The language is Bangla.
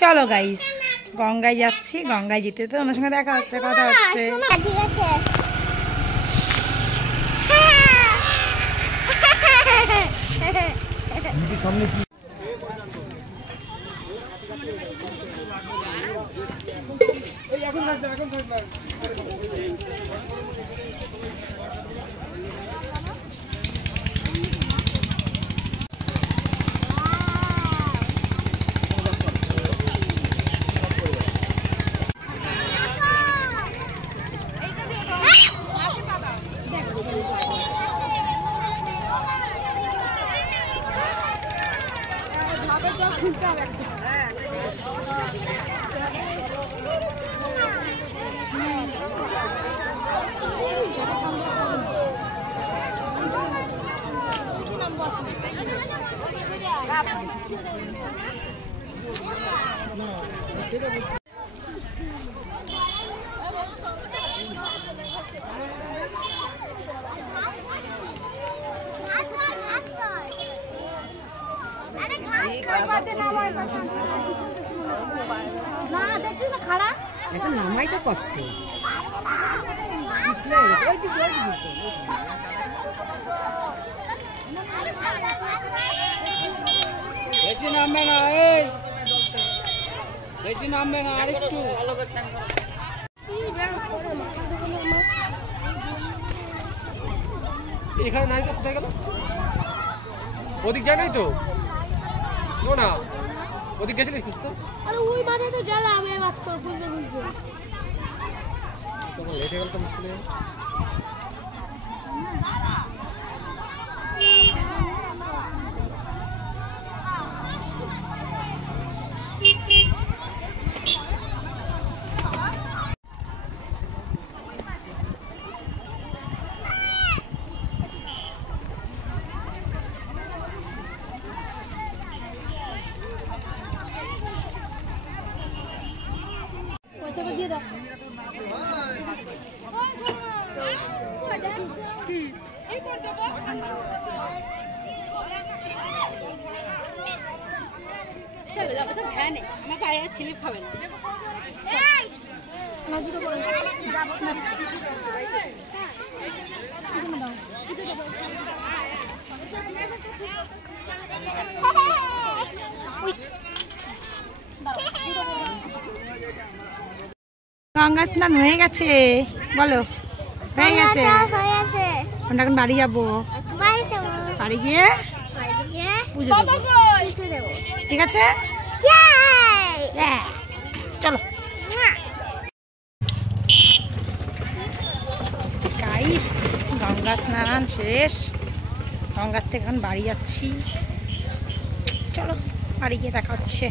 চলো গাইস, গঙ্গায় যাচ্ছি। গঙ্গায় যেতে তো ওনার সঙ্গে দেখা হচ্ছে, কথা হচ্ছে। ঠিক আছে। সামনে কি এখন থাকবে, এখন থাকবে। নামাই তো কষ্ট। বেশি নামবে না, এই বেশি নামবে না, আরেকটু এখানে নাই তো। কোথায় গেল? ওদিক যায় নাই তো না, ওদিক গেছিলিস তো? আরে ওই মাথায় তো জ্বালাম মাত্র বুঝতে বুঝতে তখন লেট হয়ে গেল তো মুশকিল। ভ্যানে আমার পায়ে ছিলিপ খাবে না। গঙ্গা স্নান হয়ে গেছে, বলো হয়ে গেছে। আমরা এখন বাড়ি যাবো, বাড়ি গিয়ে পুজো দেবো, ঠিক আছে? চলো গাইস, গঙ্গা স্নান শেষ। গঙ্গার থেকে এখন বাড়ি যাচ্ছি। চলো বাড়ি গিয়ে দেখা হচ্ছে।